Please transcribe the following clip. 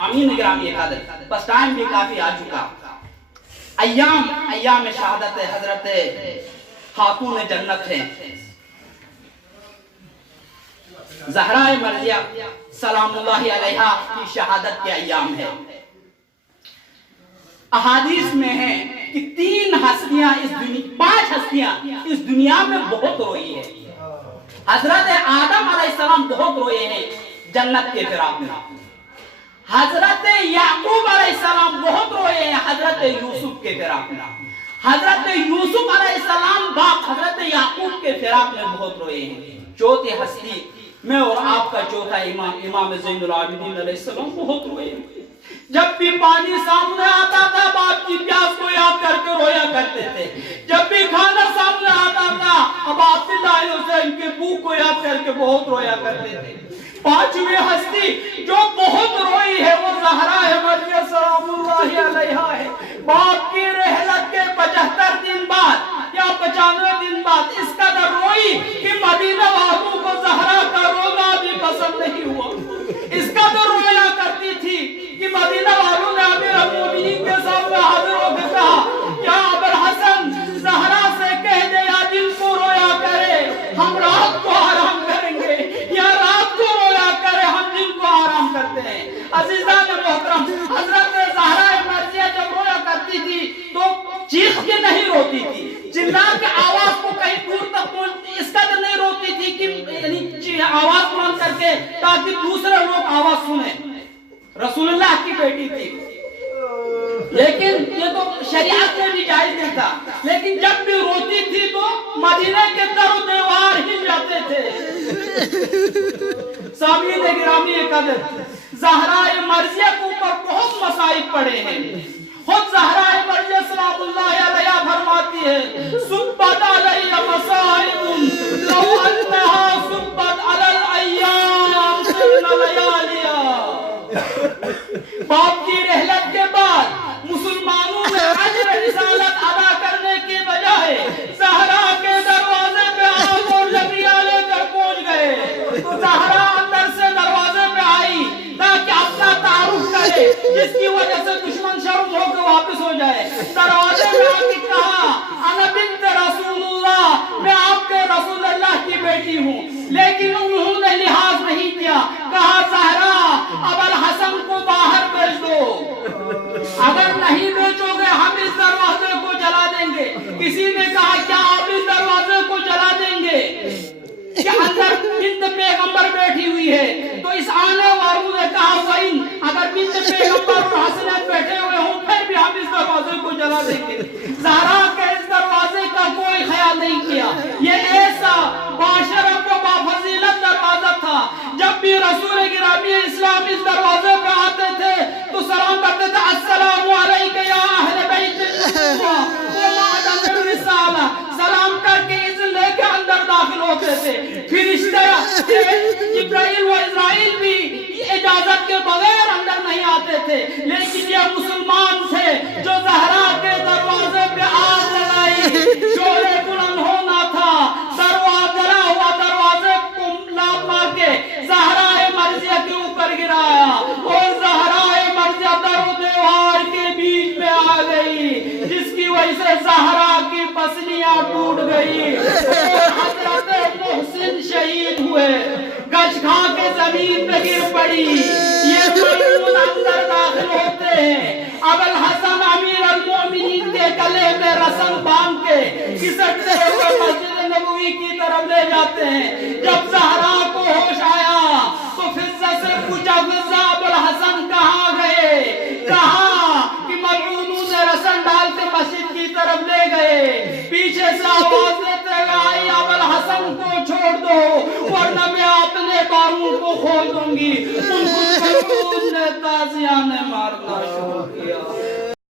امین گرامی قدر، بس ٹائم بھی کافی آ چکا۔ ایام شہادت حضرت خاتون جنت ہیں، زہرا مرضیہ سلام اللہ علیہا کی شہادت کے ایام ہے۔ احادیث میں ہے کہ 5 ہستیاں اس دنیا میں بہت روئی ہے۔ حضرت آدم علیہ السلام بہت روئے ہیں جنت کے فراق میں، حضرت یعقوب علیہ السلام بہت روئے ہیں حضرت یوسف کے فراق میں، حضرت یوسف علیہ السلام باپ حضرت یعقوب کے فراق میں بہت روئے ہیں۔ چوتھی ہستی میں اور آپ کا چوتھا امام زین العابدین علیہ السلام بہت روئے ہیں۔ جب بھی پانی سامنے آتا تھا باپ کی پیاس کو یاد کر کے رویا کرتے تھے، جب بھی کھانا سامنے آتا تھا اب عبداللہ حسین کے بھوک کو یاد کر کے بہت رویا کرتے تھے۔ 5ویں ہستی جو بہت روئی ہے وہ زہرا مرضیہ سلام اللہ علیہا ہے۔ باپ کی رحلت کے 75 دن بعد یا 95 دن بعد اس قدر روئی کہ مدینہ والوں کو زہرا کا رونا بھی پسند نہیں ہوا۔ اس قدر رویا کرتی تھی کہ مدینہ والوں نے امیر المومنین کے سامنے حاضر ہو کے کہا یا ابوالحسن زہرا سے کہہ دے یا دل کو رویا کرے ہم رات کو آرام کریں گے، یا رات کو رویا کرے ہم دل کو آرام کرتے ہیں۔ عزیزان محترم، حضرت زہرا مرضیہ جب رویا کرتی تھی تو چیخ کے نہیں روتی تھی، چلا کے آواز کو کہیں دور تک پہنچتی، اس قدر نہیں روتی تھی کہ آواز بلند کر کے تاکہ دوسرے لوگ آواز سنیں۔ رسول اللہ کی بیٹی تھی، لیکن یہ تو شریعت میں بھی جائز نہیں تھا، لیکن جب بھی روتی تھی تو مدینہ کے در و دیوار ہل جاتے تھے۔ سامعین گرامی قدر، زہرا مرضیہ کے اوپر بہت مصائب پڑے ہیں۔ خود زہرا مرضیہ سلام اللہ علیہا فرماتی ہے سبت علی مصائب لو انہا سبت علی الایام سن لیالیا۔ باپ کی رحلت کے بعد مسلمانوں نے اجر رسالت ادا کرنے کی بجائے زہرا کے دروازے پہ آگ اور لکڑیاں لے کر پہنچ گئے تو زہرا اندر سے دروازے پہ آئی تاکہ اپنا تعارف کرے، جس کی وجہ سے دشمن شرم ہو کے واپس ہو جائے۔ دروازے پہ آ کے کہا انا بنت رسول اللہ، میں آپ کے رسول اللہ کی بیٹی ہوں، لیکن انہوں نے لحاظ نہیں کیا، کہا زہرا ابوالحسن کو باہر بھیج دو، اگر نہیں بھیجو گے ہم اس دروازے کو جلا دیں گے۔ کسی نے کہا کیا آپ اس دروازے کو جلا دیں گے کہ اندر بنت پیغمبر بیٹھی ہوئی ہے؟ تو اس آنے والوں نے کہا وَإِن، اگر بنت پیغمبر اور حسنین بیٹھے ہوئے ہوں پھر بھی ہم اس دروازے کو جلا دیں گے۔ زہرا کے اس دروازے کا کوئی خیال نہیں کیا، یہ ایسا باشرف و بافضیلت دروازہ تھا، جب بھی رسول گرامی اسلام اس دروازے پہ آتے تھے تو سلام کرتے تھے السلام علیکم یا اہل بیت النبوہ و معدن الرسالہ، سلام کر کے اذن لے کے اندر داخل ہوتے تھے۔ فرشتہ جبرائیل و اسرائیل بھی اجازت کے بغیر اندر نہیں آتے تھے، لیکن یہ مسلمان تھے جو زہرا کے دروازے پہ آگ لگائی، شعلے بلند ہونا تھا، دروازہ جلا ہوا دروازے کو لات مار کے زہرا مرضیہ کے اوپر گرایا اور زہرا مرضیہ در و دیوار کے بیچ میں آ گئی، جس کی وجہ سے زہرا کی پسلیاں ٹوٹ گئی اور حضرت محسن شہید ہوئے، گچھ کھا کے زمین پہ گر پڑی۔ یہ مجنون اندر داخل ہوتے ہیں، ابوالحسن امیر المومنین کے گلے میں رسن باندھ کے گھسٹتے ہوئے مسجد نبوی کی طرف لے جاتے ہیں۔ جب زہرا کو ہوش آیا تو فضہ سے پوچھا فضہ ابوالحسن کہاں گئے؟ کہا کہ ملعونوں نے رسن ڈال کے مسجد کی طرف لے گئے۔ پیچھے سے آواز دیتے ہوئے آئی ابوالحسن کو چھوڑ دو ورنہ میں اپنے باروں کو کھول دوں گی۔ ان کو ملعون نے تازیانے مارنا شروع